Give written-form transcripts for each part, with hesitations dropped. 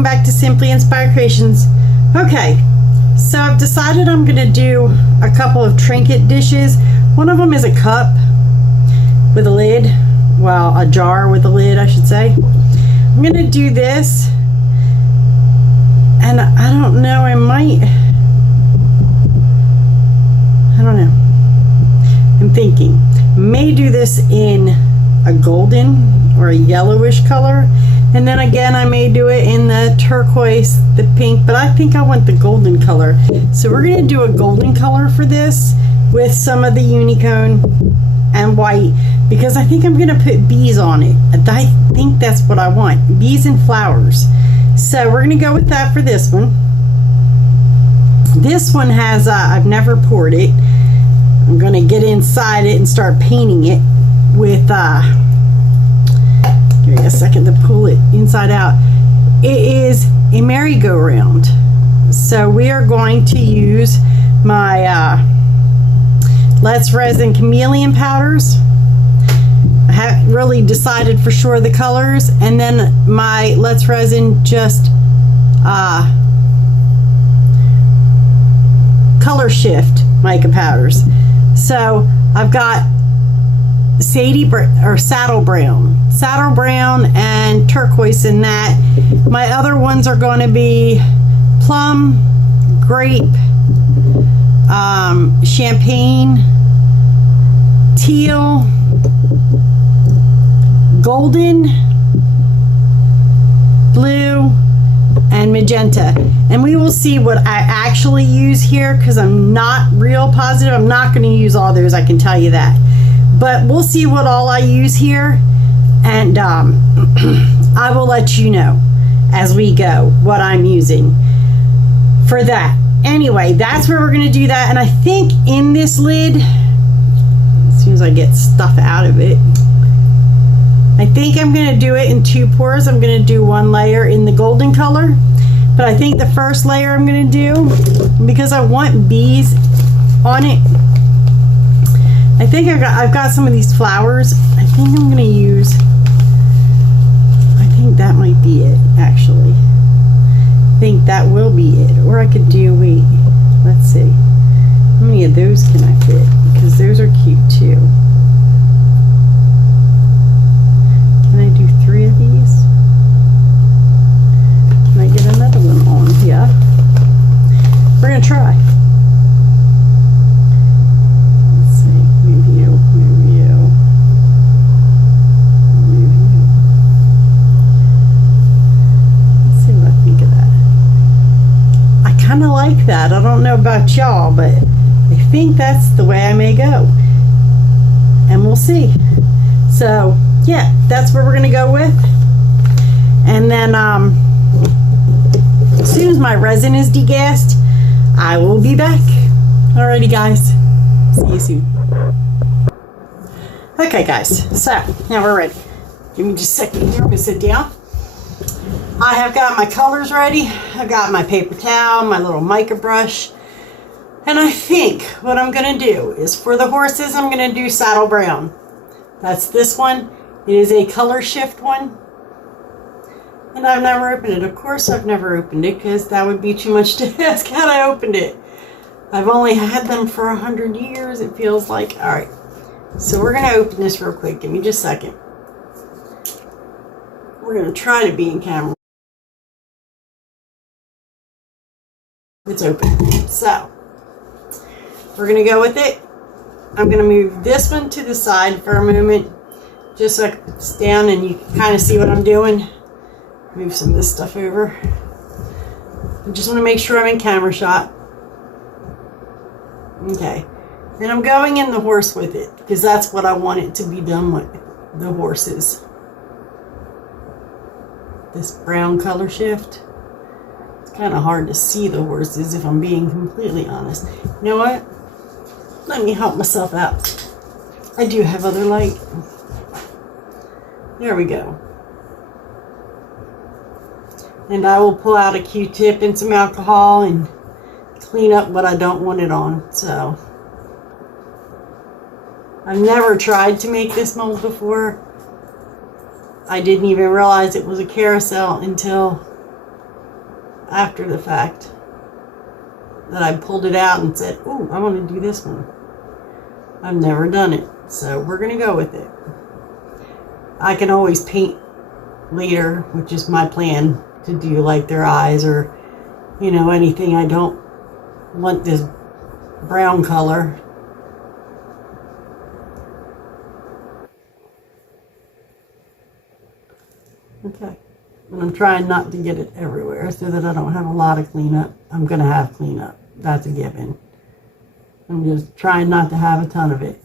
welcome back to Simply Inspired Creations. Okay, so I've decided I'm going to do a couple of trinket dishes. One of them is a cup with a lid, well, a jar with a lid, I should say. I'm going to do this, and I don't know, I don't know. I'm thinking, may do this in a golden or a yellowish color, and then again I may do it in the turquoise, the pink, but I think I want the golden color. So we're going to do a golden color for this with some of the unicorn and white, because I think I'm going to put bees on it. I think that's what I want, bees and flowers. So we're going to go with that for this one. This one has I've never poured it. I'm going to get inside it and start painting it with give me a second to pull it inside out. It is a merry-go-round. So we are going to use my Let's Resin chameleon powders. I haven't really decided for sure the colors, and then my Let's Resin just color shift mica powders. So I've got saddle brown and turquoise in that. My other ones are going to be plum, grape, champagne, teal, golden, blue, and magenta. And we will see what I actually use here, because I'm not real positive. I'm not going to use all those, I can tell you that. But we'll see what all I use here, and I will let you know as we go what I'm using for that. Anyway, that's where we're going to do that. And I think in this lid, as soon as I get stuff out of it, I think I'm going to do it in 2 pours. I'm going to do 1 layer in the golden color, but I think the first layer I'm going to do, because I want bees on it, I think I've got some of these flowers. I think I'm going to use, I think that might be it, actually. I think that will be it. Or I could do, wait, let's see. How many of those can I fit? Because those are cute too. Can I do 3 of these? Can I get another one on here? We're going to try. Let's see. Move you, move you, move you. Let's see what I think of that. I kind of like that. I don't know about y'all, but I think that's the way I may go. And we'll see. So, yeah, that's what we're going to go with. And then as soon as my resin is degassed, I will be back. Alrighty, guys. See you soon. Okay, guys. So, now we're ready. Give me just a second here. I'm going to sit down. I have got my colors ready. I've got my paper towel, my little mica brush. And I think what I'm going to do is, for the horses, I'm going to do saddle brown. That's this one. It is a color shift one. And I've never opened it. Of course I've never opened it, because that would be too much to ask had I opened it. I've only had them for 100 years, it feels like. Alright. So we're going to open this real quick. Give me just a second. We're going to try to be in camera. It's open. So, we're going to go with it. I'm going to move this one to the side for a moment, just so it's down and you can kind of see what I'm doing. Move some of this stuff over. I just want to make sure I'm in camera shot. Okay. And I'm going in the horse with it, because that's what I want it to be done with, the horses. This brown color shift. It's kind of hard to see the horses, if I'm being completely honest. You know what? Let me help myself out. I do have other light. There we go. And I will pull out a Q-tip and some alcohol and clean up what I don't want it on. So, I've never tried to make this mold before. I didn't even realize it was a carousel until after the fact that I pulled it out and said, "Oh, I want to do this one." I've never done it, so we're going to go with it. I can always paint later, which is my plan, to do like their eyes or, you know, anything. I don't want this brown color. Okay. And I'm trying not to get it everywhere so that I don't have a lot of cleanup. I'm going to have cleanup. That's a given. I'm just trying not to have a ton of it.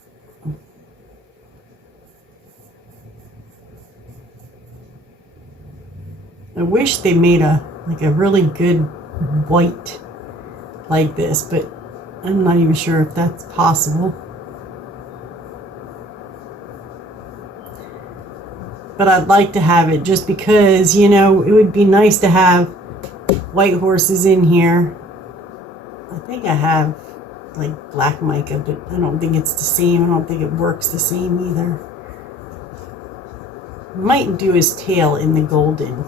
I wish they made a really good white like this, but I'm not even sure if that's possible. But I'd like to have it just because, you know, it would be nice to have white horses in here. I think I have like black mica, but I don't think it's the same. I don't think it works the same either. Might do his tail in the golden.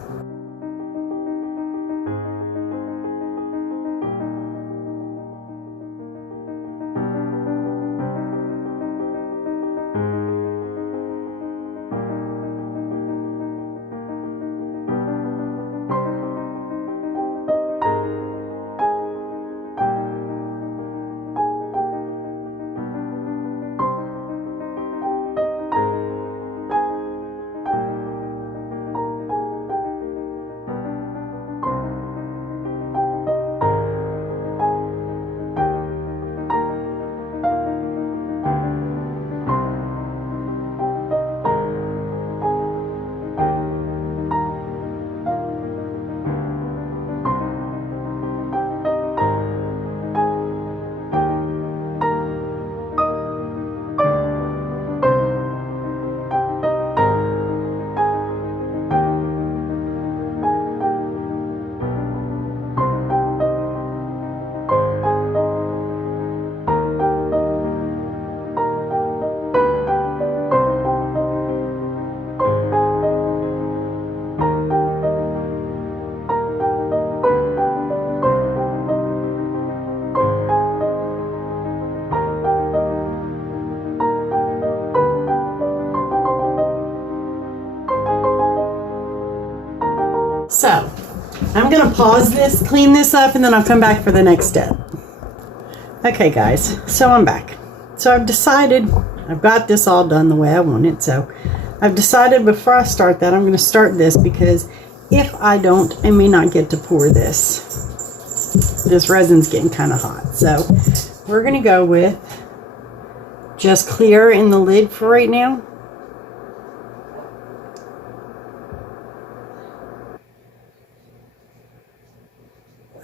So, I'm going to pause this, clean this up, and then I'll come back for the next step. Okay, guys, so I'm back. So I've decided, I've got this all done the way I want it, so I've decided before I start that I'm going to start this because if I don't, I may not get to pour this. This resin's getting kind of hot. So we're going to go with just clear in the lid for right now.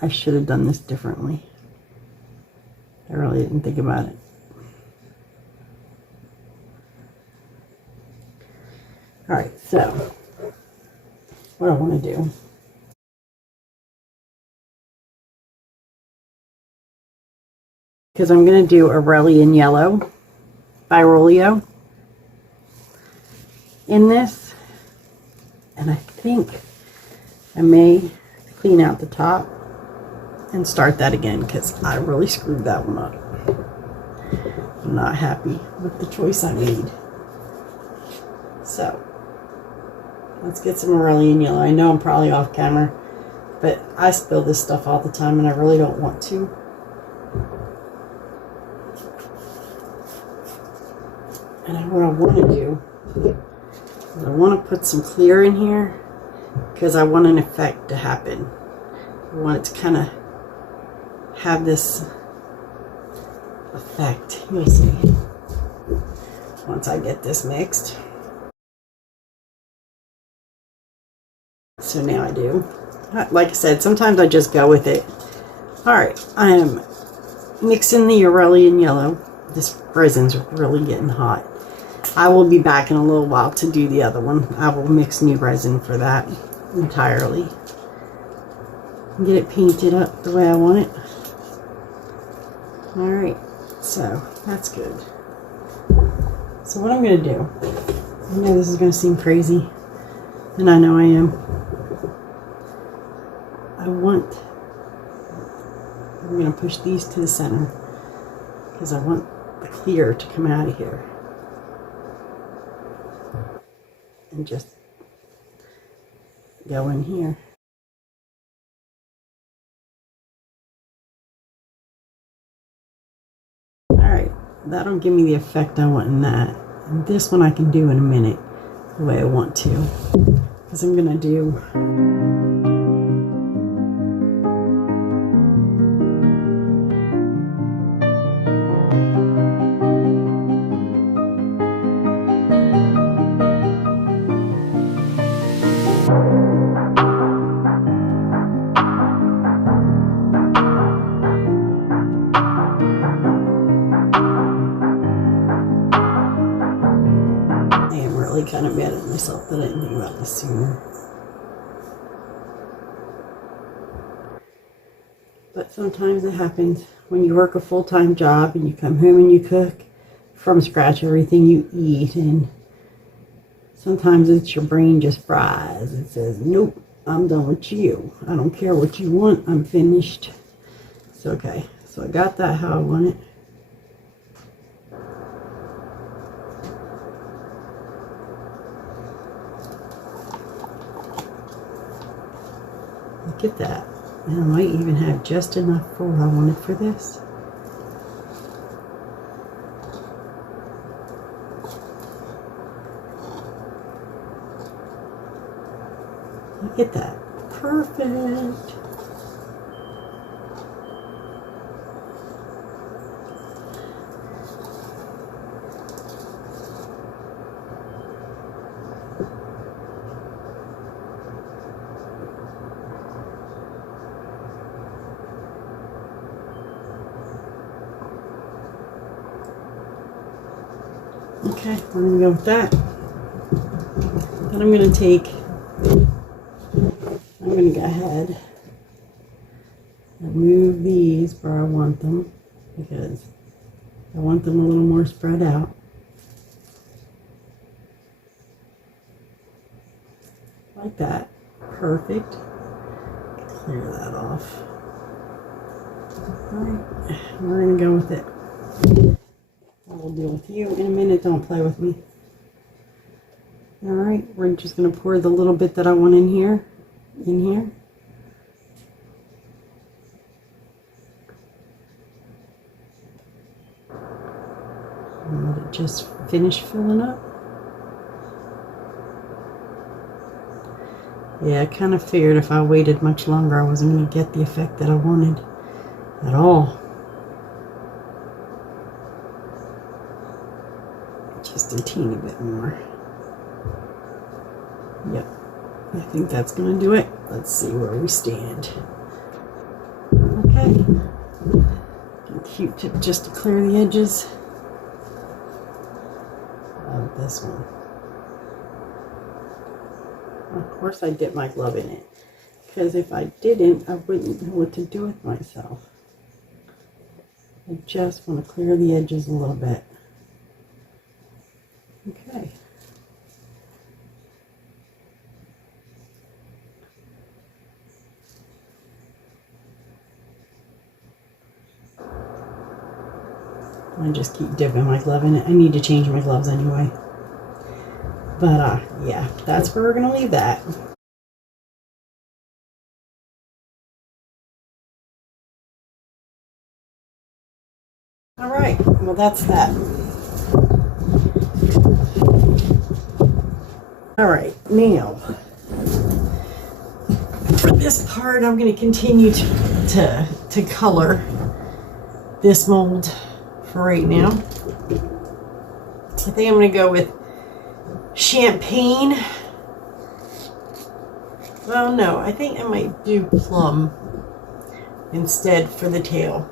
I should have done this differently. I really didn't think about it. Alright, so what I want to do. Because I'm going to do Aurelian Yellow by Rolio in this. And I think I may clean out the top and start that again because I really screwed that one up. I'm not happy with the choice I made. So let's get some Aurelian Yellow. I know I'm probably off camera, but I spill this stuff all the time and I really don't want to. And what I want to do is I want to put some clear in here because I want an effect to happen. I want it to kind of have this effect. You'll see once I get this mixed. So now I do. Like I said, sometimes I just go with it. Alright, I am mixing the Aurelian Yellow. This resin's really getting hot. I will be back in a little while to do the other one. I will mix new resin for that entirely. Get it painted up the way I want it. Alright, so that's good. So what I'm going to do, I know this is going to seem crazy, and I know I am. I'm going to push these to the center because I want the clear to come out of here. And just go in here. Alright, that'll give me the effect I want in that. And this one I can do in a minute the way I want to. Because I'm going to do... kind of mad at myself that I didn't think about this sooner. But sometimes it happens when you work a full-time job and you come home and you cook from scratch everything you eat, and sometimes it's your brain just fries. It says, nope, I'm done with you. I don't care what you want. I'm finished. It's okay. So I got that how I want it. Look at that. And I might even have just enough for what I wanted for this. Look at that. Perfect. Okay, we're going to go with that. Then I'm going to go ahead and move these where I want them, because I want them a little more spread out. Like that. Perfect. Clear that off. Alright, we're going to go with it. We'll deal with you in a minute. Don't play with me. Alright, we're just going to pour the little bit that I want in here. And let it just finish filling up. Yeah, I kind of figured if I waited much longer I wasn't going to get the effect that I wanted at all. Just a teeny bit more. Yep, I think that's going to do it. Let's see where we stand. Okay. Q-tip just to clear the edges of this one. Of course I dip my glove in it, because if I didn't, I wouldn't know what to do with myself. I just want to clear the edges a little bit. Okay. I just keep dipping my glove in it. I need to change my gloves anyway. But yeah, that's where we're going to leave that. All right, well that's that. All right, now for this part, I'm going to continue to color this mold for right now. I think I'm going to go with champagne. Well, no, I think I might do plum instead for the tail.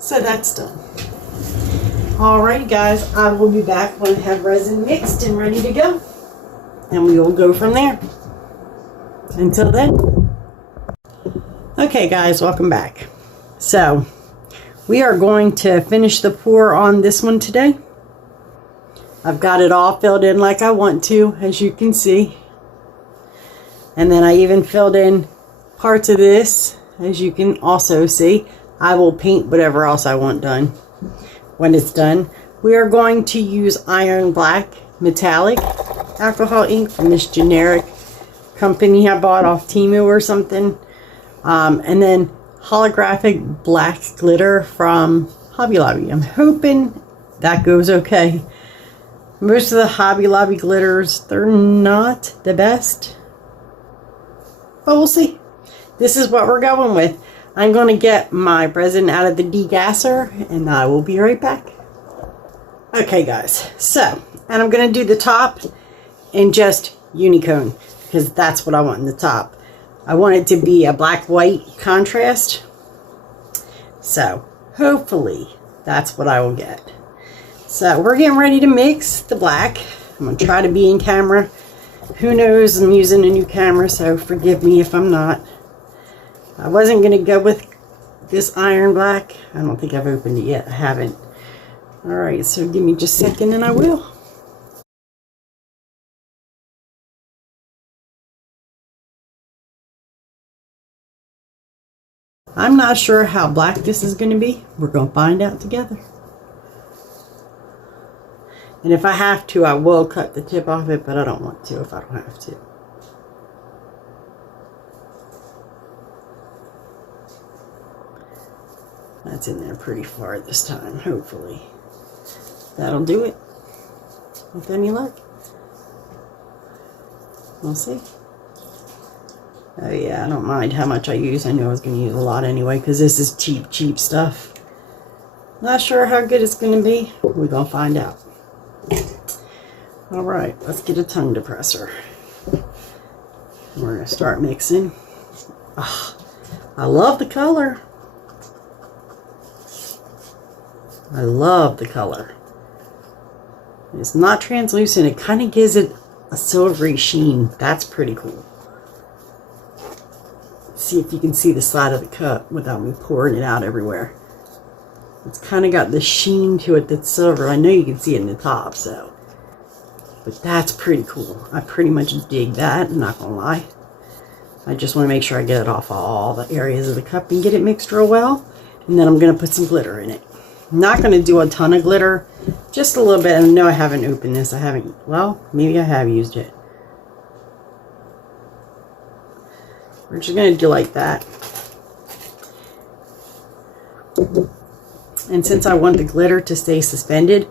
So that's done. Alrighty guys, I will be back when I have resin mixed and ready to go. And we will go from there. Until then. Okay guys, welcome back. So, we are going to finish the pour on this one today. I've got it all filled in like I want to, as you can see. And then I even filled in parts of this, as you can also see. I will paint whatever else I want done when it's done. We are going to use Iron Black Metallic alcohol ink from this generic company I bought off Temu or something. And then holographic black glitter from Hobby Lobby. I'm hoping that goes okay. Most of the Hobby Lobby glitters, they're not the best. But we'll see. This is what we're going with. I'm going to get my resin out of the degasser and I will be right back. Okay guys, so, and I'm going to do the top in just Unicone because that's what I want in the top. I want it to be a black-white contrast. So, hopefully that's what I will get. So, we're getting ready to mix the black. I'm going to try to be in camera. Who knows, I'm using a new camera, so forgive me if I'm not. I wasn't going to go with this Iron Black. I don't think I've opened it yet. I haven't. Alright, so give me just a second and I will. I'm not sure how black this is going to be. We're going to find out together. And if I have to, I will cut the tip off it, but I don't want to if I don't have to. That's in there pretty far this time, hopefully. That'll do it. With any luck. We'll see. Oh yeah, I don't mind how much I use. I knew I was going to use a lot anyway, because this is cheap stuff. Not sure how good it's going to be. We're going to find out. Alright, let's get a tongue depressor. We're going to start mixing. Oh, I love the color. I love the color. It's not translucent. It kind of gives it a silvery sheen. That's pretty cool. Let's see if you can see the side of the cup without me pouring it out everywhere. It's kind of got the sheen to it that's silver. I know you can see it in the top, so. But that's pretty cool. I pretty much dig that, I'm not going to lie. I just want to make sure I get it off all the areas of the cup and get it mixed real well. And then I'm going to put some glitter in it. I'm not going to do a ton of glitter. Just a little bit. I know I haven't opened this. I haven't. Well, maybe I have used it. We're just going to do like that. And since I want the glitter to stay suspended,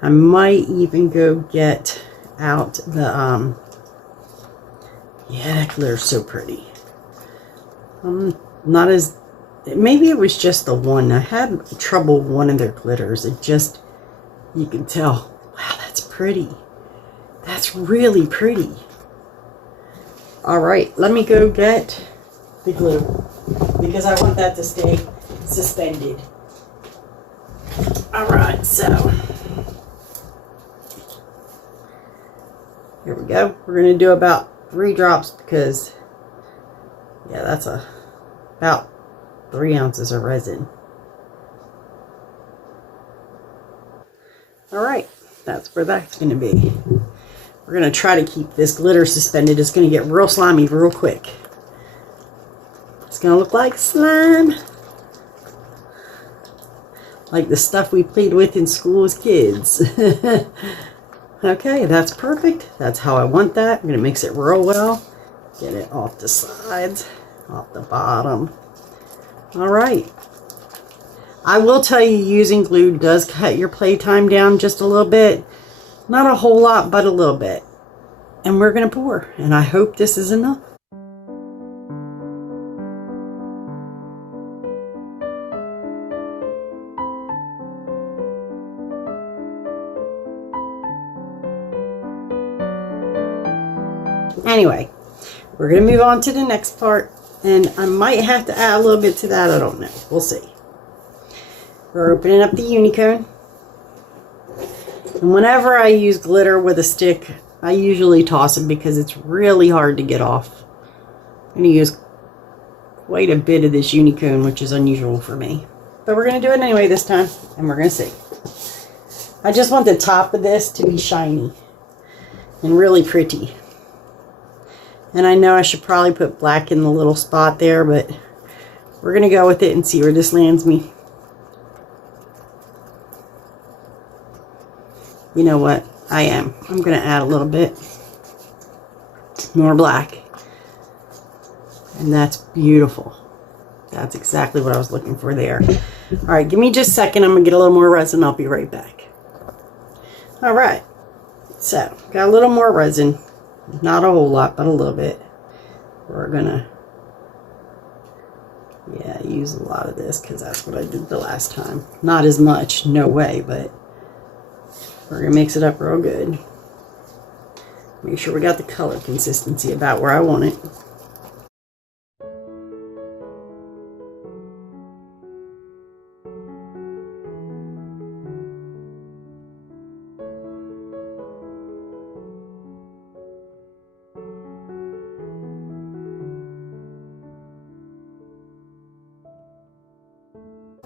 I might even go get out the, yeah, that glitter's so pretty. Not as, maybe it was just the one. I had trouble with one of their glitters. It just, you can tell, wow, that's pretty. That's really pretty. Alright, let me go get the glue because I want that to stay suspended. Alright, so here we go. We're going to do about 3 drops because, yeah, that's about 3 ounces of resin. Alright, that's where that's going to be. We're going to try to keep this glitter suspended. It's going to get real slimy real quick. It's going to look like slime. Like the stuff we played with in school as kids. Okay, that's perfect. That's how I want that. I'm going to mix it real well. Get it off the sides, off the bottom. Alright. I will tell you, using glue does cut your playtime down just a little bit. Not a whole lot, but a little bit. And we're going to pour. And I hope this is enough. Anyway, we're going to move on to the next part. And I might have to add a little bit to that. I don't know. We'll see. We're opening up the unicorn. And whenever I use glitter with a stick, I usually toss it because it's really hard to get off. I'm going to use quite a bit of this unicorn, which is unusual for me. But we're going to do it anyway this time, and we're going to see. I just want the top of this to be shiny and really pretty. And I know I should probably put black in the little spot there, but we're going to go with it and see where this lands me. You know what? I'm going to add a little bit more black. And that's beautiful. That's exactly what I was looking for there. All right, give me just a second. I'm going to get a little more resin. I'll be right back. All right. So, got a little more resin. Not a whole lot, but a little bit. We're going to, use a lot of this because that's what I did the last time. Not as much, no way, but we're going to mix it up real good. Make sure we got the color consistency about where I want it.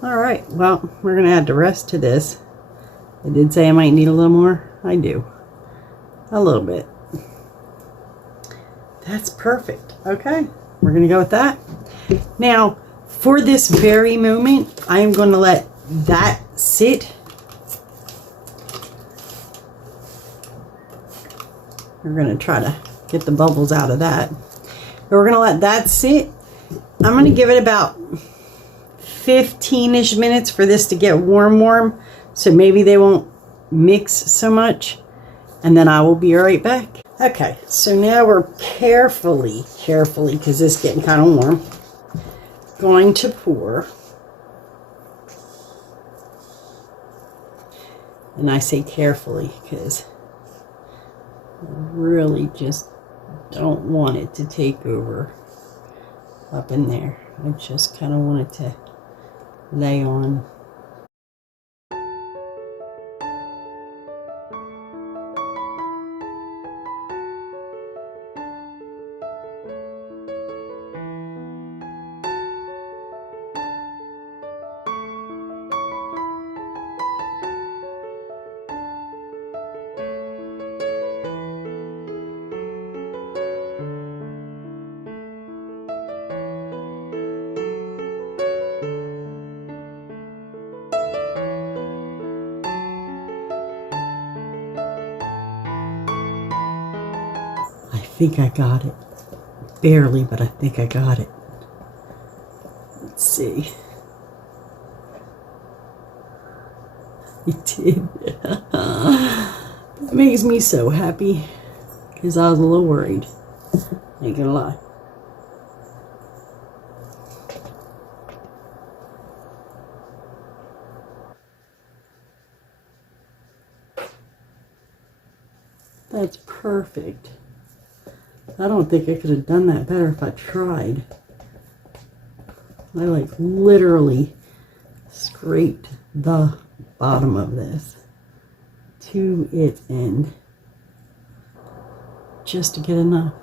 Alright, well, we're going to add the rest to this. I did say I might need a little more. I do. A little bit. That's perfect. Okay, we're going to go with that. Now, for this very moment, I am going to let that sit. We're going to try to get the bubbles out of that. But we're going to let that sit. I'm going to give it about 15-ish minutes for this to get warm, so maybe they won't mix so much, and then I will be right back. Okay, so now we're carefully, because this is getting kind of warm, going to pour. And I say carefully because I really just don't want it to take over up in there. I just kind of want it to lay on. I think I got it. Barely, but I think I got it. Let's see. It did. That makes me so happy because I was a little worried. Ain't gonna lie. That's perfect. I don't think I could have done that better if I tried. I like literally scraped the bottom of this to its end just to get enough.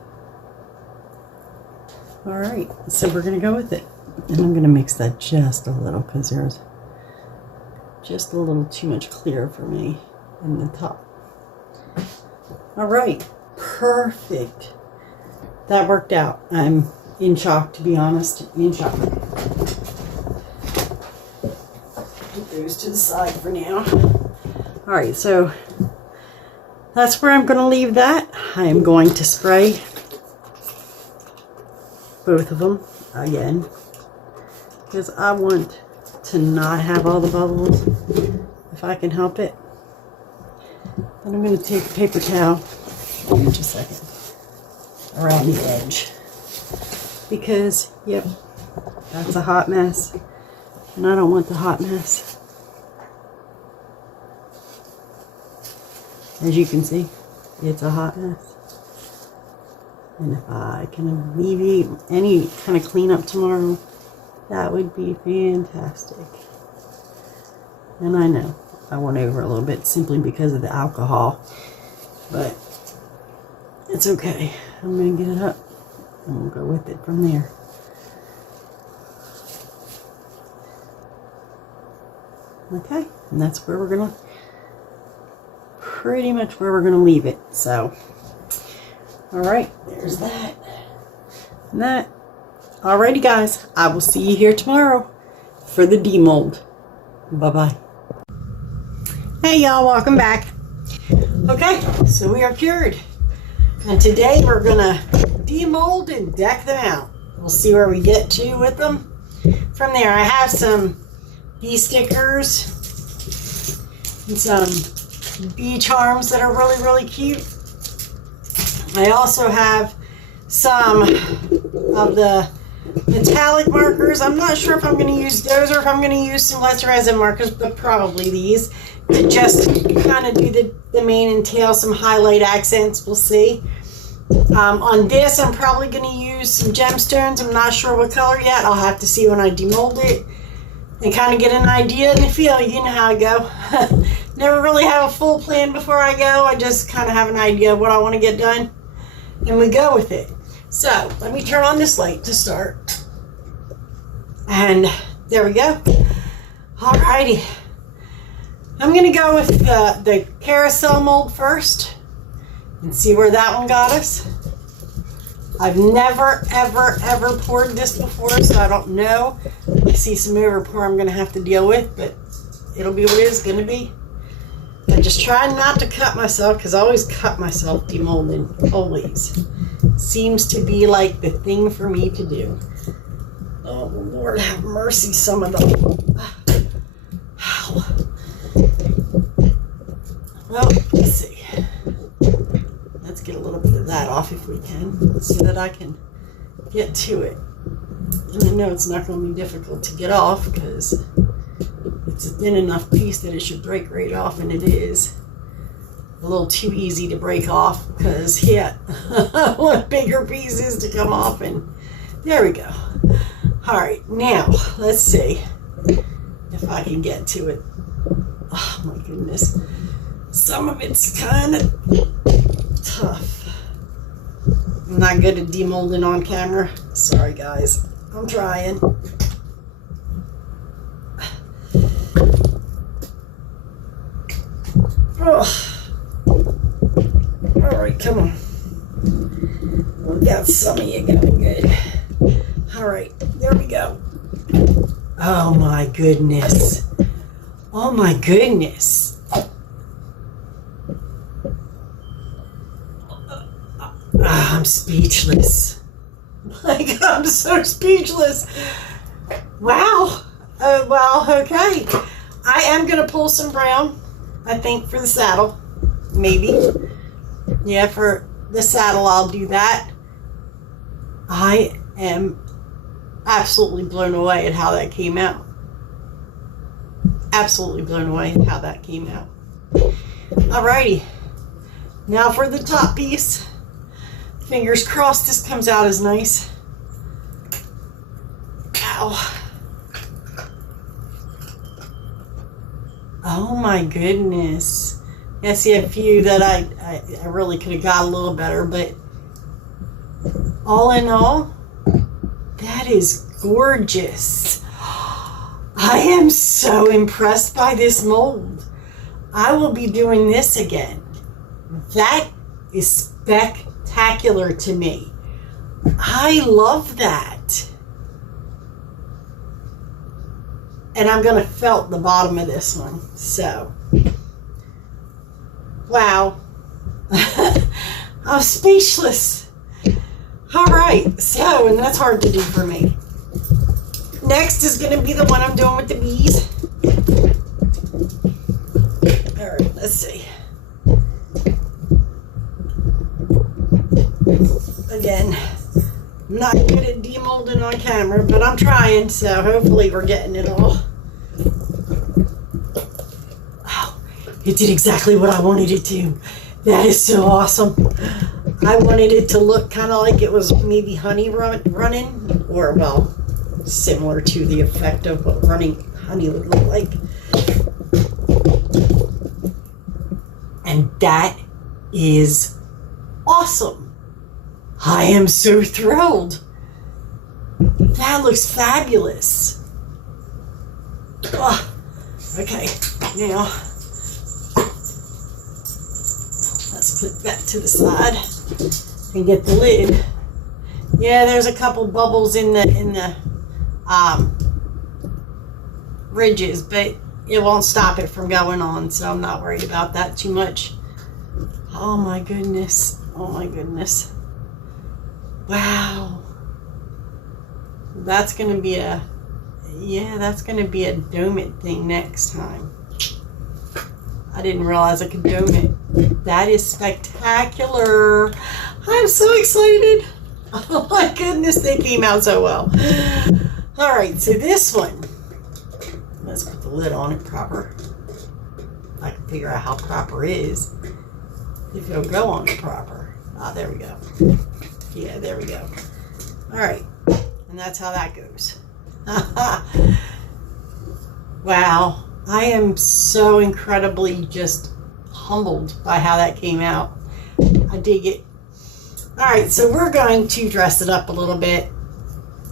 Alright, so we're going to go with it. And I'm going to mix that just a little because there's just a little too much clear for me in the top. Alright, perfect. That worked out. I'm in shock, to be honest. In shock. Put those to the side for now. Alright, so that's where I'm going to leave that. I am going to spray both of them again because I want to not have all the bubbles if I can help it. And I'm going to take a paper towel. Give me just a second. Around the edge because yep, that's a hot mess and I don't want the hot mess. As you can see, it's a hot mess, and if I can alleviate any kind of cleanup tomorrow, that would be fantastic. And I know I went over a little bit simply because of the alcohol, but it's okay. I'm going to get it up and we'll go with it from there. Okay, and that's where we're going to, pretty much where we're going to leave it. So, all right, there's that. And that. Alrighty, guys, I will see you here tomorrow for the demold. Bye-bye. Hey, y'all, welcome back. Okay, so we are cured. And today we're going to demold and deck them out. We'll see where we get to with them. From there, I have some bee stickers and some bee charms that are really, really cute. I also have some of the metallic markers. I'm not sure if I'm going to use those or if I'm going to use some less resin markers, but probably these to just kind of do the mane and tail, some highlight accents. We'll see. On this, I'm probably going to use some gemstones. I'm not sure what color yet. I'll have to see when I demold it and kind of get an idea and the feel. You know how I go. Never really have a full plan before I go. I just kind of have an idea of what I want to get done, and we go with it. So let me turn on this light to start. And there we go. Alrighty. I'm going to go with the carousel mold first and see where that one got us. I've never, ever, ever poured this before, so I don't know. I see some over pour I'm going to have to deal with, but it'll be what it's going to be. I just try not to cut myself, because I always cut myself demolding. Always. Seems to be like the thing for me to do. Oh, Lord have mercy, some of them. Ow. Well, let's see. Let's get a little bit of that off if we can, so that I can get to it. And I know it's not going to be difficult to get off, because it's a thin enough piece that it should break right off, and it is. A little too easy to break off, because, yeah, I want bigger pieces to come off, and there we go. All right, now, let's see if I can get to it. Oh, my goodness. Some of it's kind of tough. I'm not good at demolding on camera. Sorry, guys. I'm trying. Oh. All right, come on. We got some of you going good. All right, there we go. Oh my goodness. Oh my goodness. I'm speechless. Like, I'm so speechless. Wow. Well, okay. I am going to pull some brown, I think, for the saddle. Maybe. Yeah, for the saddle, I'll do that. I am absolutely blown away at how that came out. Absolutely blown away at how that came out. Alrighty. Now for the top piece. Fingers crossed this comes out as nice. Ow. Oh my goodness. I see a few that I really could have got a little better, but all in all, that is gorgeous. I am so impressed by this mold. I will be doing this again. That is spectacular to me. I love that. And I'm going to felt the bottom of this one. So, wow. I'm speechless. All right. So, and that's hard to do for me. Next is going to be the one I'm doing with the bees. All right. Let's see. Again, I'm not good at demolding on camera, but I'm trying, so hopefully we're getting it all. Oh, it did exactly what I wanted it to. That is so awesome. I wanted it to look kind of like it was maybe honey running, or, well, similar to the effect of what running honey would look like. That is awesome. I am so thrilled. That looks fabulous. Oh, okay, now let's put that to the side and get the lid. Yeah, there's a couple bubbles in the ridges, but it won't stop it from going on, so I'm not worried about that too much. Oh my goodness. Oh my goodness. Wow. That's gonna be a dome it thing next time. I didn't realize I could dome it. That is spectacular. I'm so excited. Oh my goodness, they came out so well. All right, so this one, let's put the lid on it proper. I can figure out how proper is. If it'll go on it proper. Ah, there we go. Yeah, there we go. All right, and that's how that goes. Wow, I am so incredibly just humbled by how that came out. I dig it. All right, so we're going to dress it up a little bit.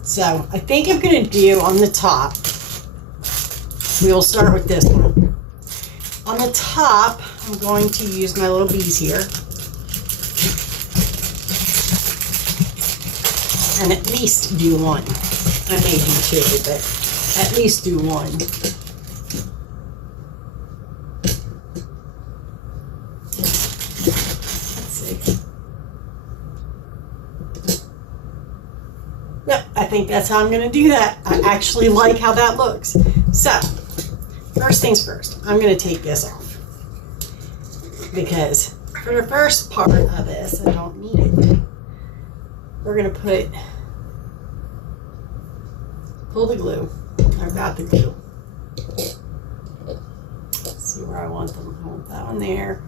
So I think I'm going to do on the top, we will start with this one. On the top, I'm going to use my little bees here. And at least do one. I may do two, but at least do one. Let's see. Yep, I think that's how I'm going to do that. I actually like how that looks. So, first things first, I'm going to take this off. Because for the first part of this, I don't need it. We're going to pull the glue. I've got the glue. Let's see where I want them. I want that one there.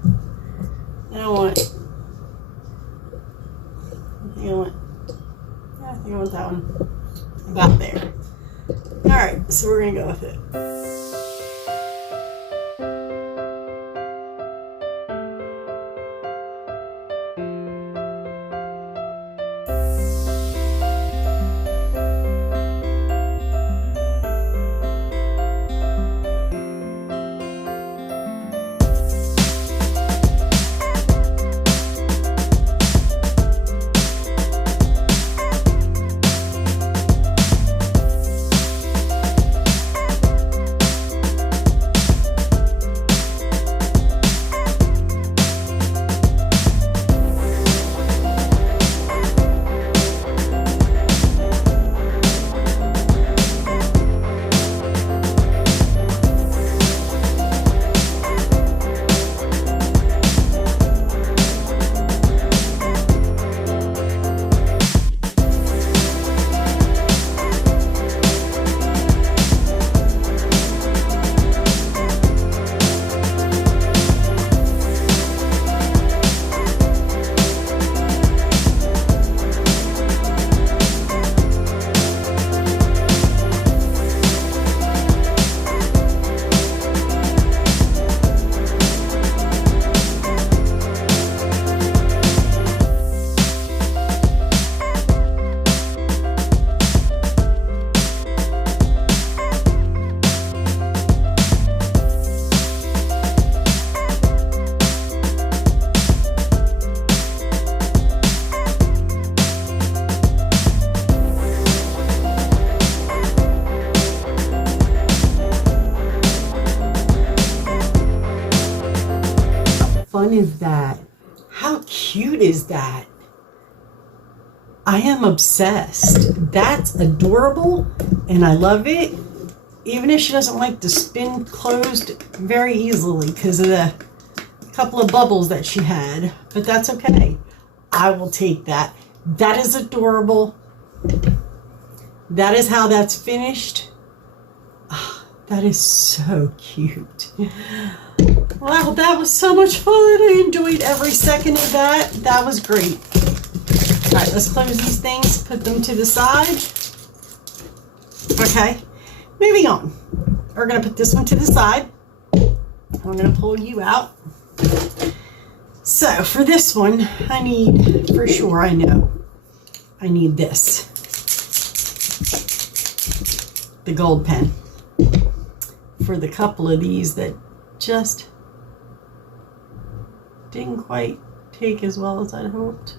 And I think I want that one about there. All right, so we're going to go with it. Is that? How cute is that? I am obsessed. That's adorable and I love it. Even if she doesn't like to spin closed very easily because of the couple of bubbles that she had, but that's okay. I will take that. That is adorable. That is how that's finished. Oh, that is so cute. Wow, that was so much fun. I enjoyed every second of that. That was great. All right, let's close these things, put them to the side. Okay, moving on. We're going to put this one to the side. I'm going to pull you out. So for this one, I need, for sure, I know, I need this. The gold pen. For the couple of these that just didn't quite take as well as I'd hoped.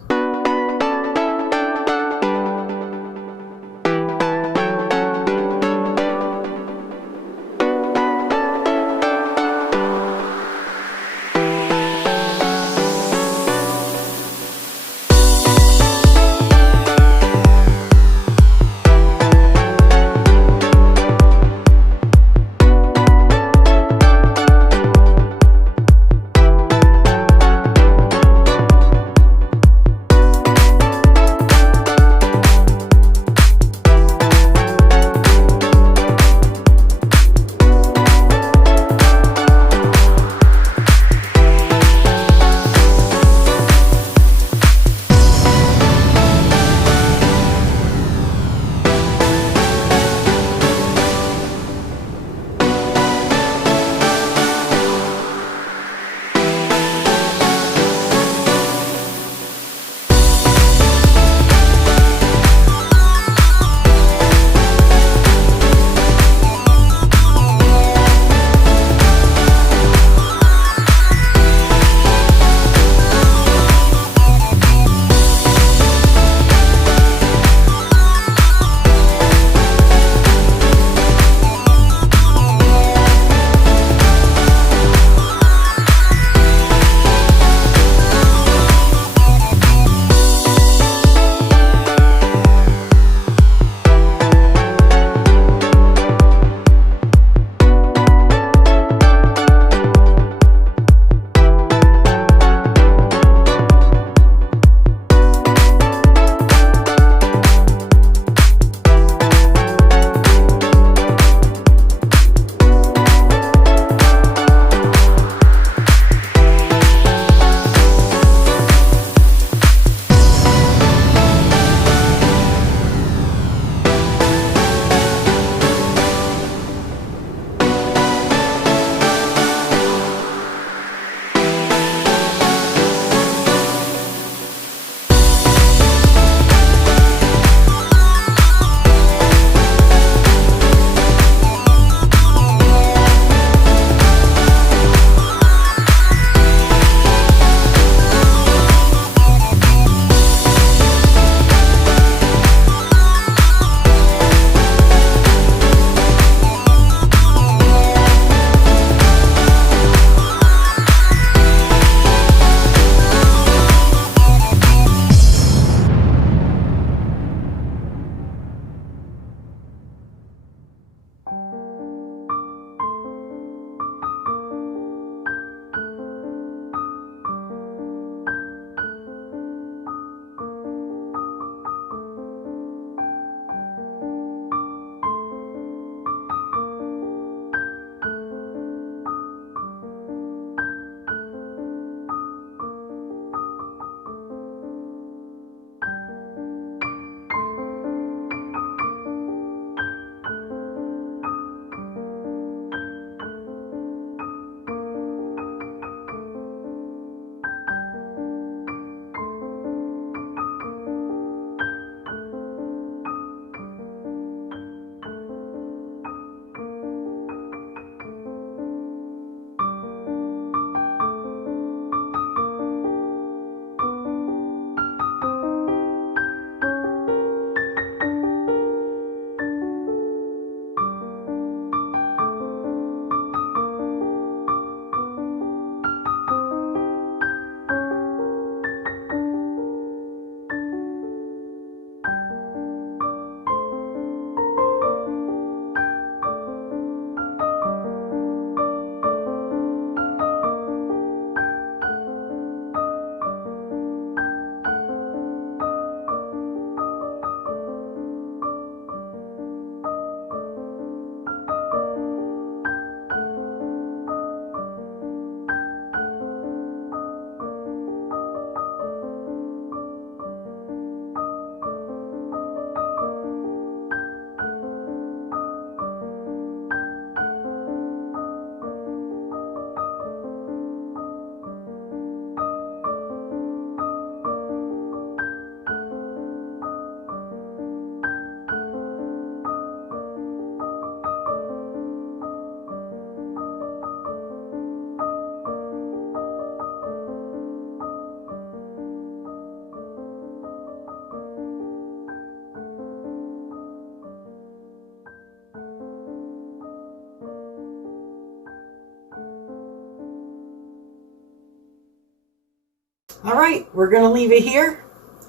All right, we're going to leave it here.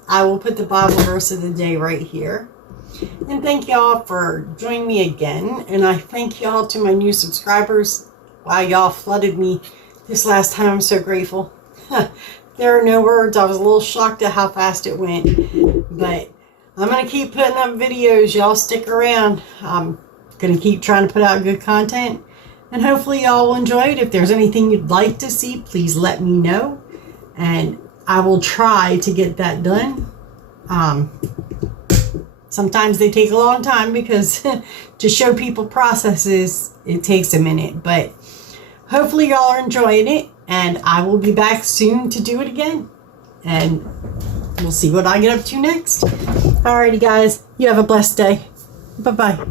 I will put the Bible verse of the day right here. And thank y'all for joining me again. And I thank y'all to my new subscribers. Wow, y'all flooded me this last time. I'm so grateful. There are no words. I was a little shocked at how fast it went. But I'm going to keep putting up videos. Y'all stick around. I'm going to keep trying to put out good content. And hopefully y'all will enjoy it. If there's anything you'd like to see, please let me know. And I will try to get that done. Sometimes they take a long time because to show people processes, it takes a minute. But hopefully y'all are enjoying it. And I will be back soon to do it again. And we'll see what I get up to next. Alrighty guys, you have a blessed day. Bye-bye.